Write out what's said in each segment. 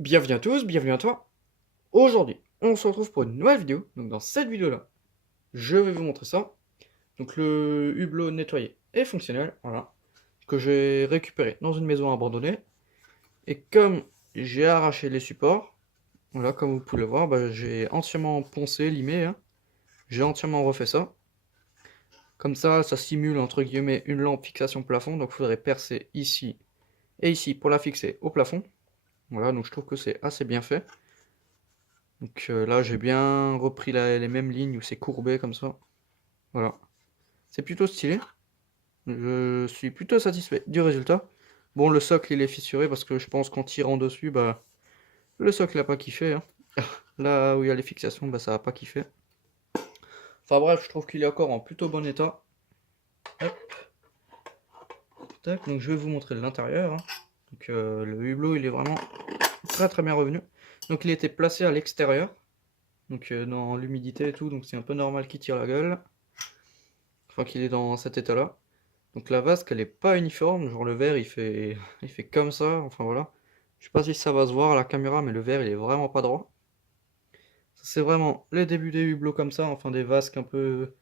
Bienvenue à tous, bienvenue à toi. Aujourd'hui, on se retrouve pour une nouvelle vidéo. Donc dans cette vidéo-là, je vais vous montrer ça. Donc le hublot nettoyé et fonctionnel, voilà, que j'ai récupéré dans une maison abandonnée. Et comme j'ai arraché les supports, voilà, comme vous pouvez le voir, bah, j'ai entièrement poncé, limé, hein. J'ai entièrement refait ça. Comme ça simule entre guillemets une lampe fixation plafond. Donc il faudrait percer ici et ici pour la fixer au plafond. Voilà, donc je trouve que c'est assez bien fait. Donc là, j'ai bien repris les mêmes lignes où c'est courbé comme ça. Voilà. C'est plutôt stylé. Je suis plutôt satisfait du résultat. Bon, le socle, il est fissuré parce que je pense qu'en tirant dessus, bah, le socle n'a pas kiffé, hein. Là où il y a les fixations, bah, ça n'a pas kiffé. Enfin bref, je trouve qu'il est encore en plutôt bon état. Hop. Tac, donc je vais vous montrer l'intérieur, hein. Donc le hublot, il est vraiment très très bien revenu. Donc il était placé à l'extérieur. Donc dans l'humidité et tout, donc c'est un peu normal qu'il tire la gueule. Enfin qu'il est dans cet état-là. Donc la vasque elle est pas uniforme, genre le verre il fait comme ça, enfin voilà. Je sais pas si ça va se voir à la caméra, mais le verre il est vraiment pas droit. Ça c'est vraiment les débuts des hublots comme ça, enfin des vasques un peu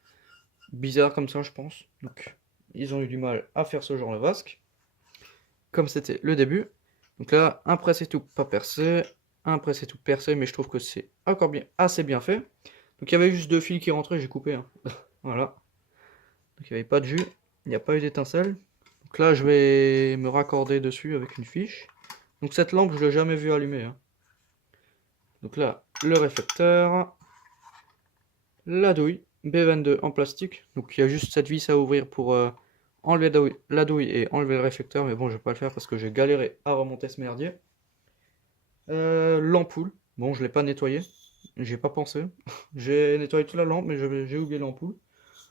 bizarres comme ça je pense. Donc ils ont eu du mal à faire ce genre de vasque, comme c'était le début. Donc là, un presse et tout pas percé, un presse et tout percé, mais je trouve que c'est encore bien, assez bien fait. Donc il y avait juste deux fils qui rentraient, j'ai coupé, hein. Voilà. Donc il n'y avait pas de jus, il n'y a pas eu d'étincelle. Donc là, je vais me raccorder dessus avec une fiche. Donc cette lampe, je l'ai jamais vue allumer, hein. Donc là, le réflecteur, la douille B22 en plastique. Donc il y a juste cette vis à ouvrir pour enlever la douille et enlever le réflecteur. Mais bon, je vais pas le faire parce que j'ai galéré à remonter ce merdier. L'ampoule. Bon, je l'ai pas nettoyée. J'ai pas pensé. J'ai nettoyé toute la lampe, mais j'ai oublié l'ampoule.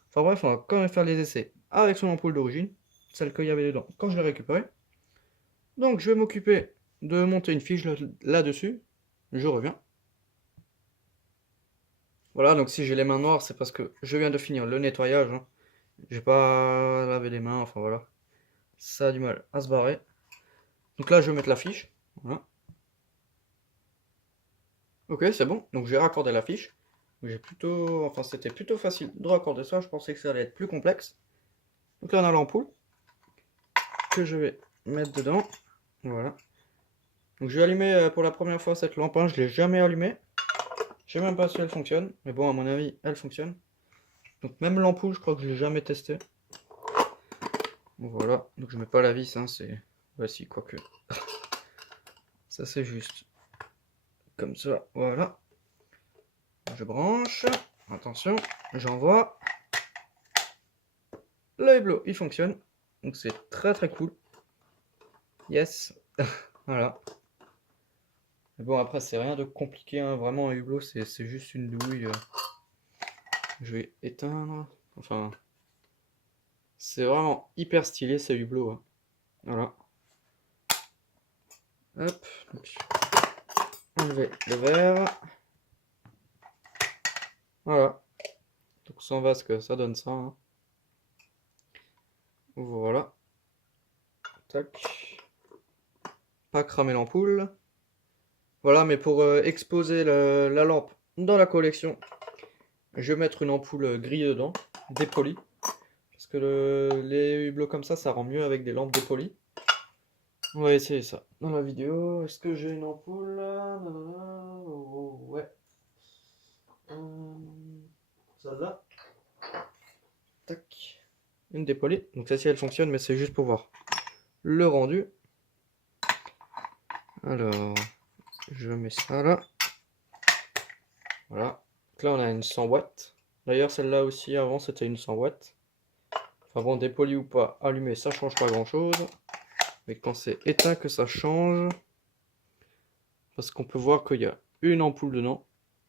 Enfin bref, on va quand même faire les essais avec son ampoule d'origine, celle qu'il y avait dedans quand je l'ai récupérée. Donc je vais m'occuper de monter une fiche là-dessus. Je reviens. Voilà, donc si j'ai les mains noires, c'est parce que je viens de finir le nettoyage, hein. J'ai pas lavé les mains, enfin voilà. Ça a du mal à se barrer. Donc là, je vais mettre la fiche. Voilà. Ok, c'est bon. Donc j'ai raccordé la fiche. Enfin c'était plutôt facile de raccorder ça. Je pensais que ça allait être plus complexe. Donc là, on a l'ampoule que je vais mettre dedans. Voilà. Donc je vais allumer pour la première fois cette lampe, hein. Je l'ai jamais allumée. Je sais même pas si elle fonctionne. Mais bon, à mon avis, elle fonctionne. Donc même l'ampoule, je crois que je l'ai jamais testé. Voilà, donc je mets pas la vis, hein, c'est... Voici, quoique. Ça c'est juste. Comme ça, voilà. Je branche. Attention, j'envoie. Le hublot, il fonctionne. Donc c'est très très cool. Yes. Voilà. Mais bon, après, c'est rien de compliqué, hein. Vraiment, un hublot, c'est juste une douille. Je vais éteindre. Enfin, c'est vraiment hyper stylé, ce hublot, hein. Voilà. Hop. Donc, enlever le verre. Voilà. Donc sans vasque, ça donne ça, hein. Voilà. Tac. Pas cramer l'ampoule. Voilà, mais pour exposer la lampe dans la collection, je vais mettre une ampoule grille dedans, dépolie. Parce que les hublots comme ça rend mieux avec des lampes dépolies. On va essayer ça dans la vidéo. Est-ce que j'ai une ampoule là? Nanana. Oh, ouais. Celle-là. Tac. Une dépolie. Donc celle-ci elle fonctionne, mais c'est juste pour voir le rendu. Alors, je mets ça là. Voilà. Donc là, on a une 100 watts. D'ailleurs, celle-là aussi, avant, c'était une 100 watts. Enfin bon, dépoli ou pas, allumé, ça change pas grand-chose. Mais quand c'est éteint que ça change. Parce qu'on peut voir qu'il y a une ampoule dedans.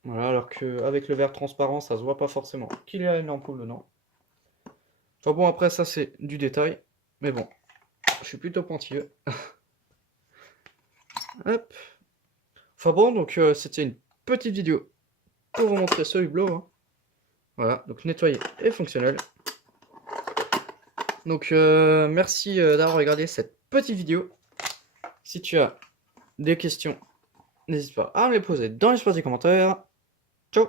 Voilà, alors qu'avec le verre transparent, ça se voit pas forcément qu'il y a une ampoule dedans. Enfin bon, après, ça, c'est du détail. Mais bon, je suis plutôt pointilleux. Hop. Enfin bon, donc c'était une petite vidéo pour vous montrer ce hublot, hein. Voilà, donc nettoyé et fonctionnel. Donc merci d'avoir regardé cette petite vidéo. Si tu as des questions, N'hésite pas à me les poser dans l'espace des commentaires. Ciao!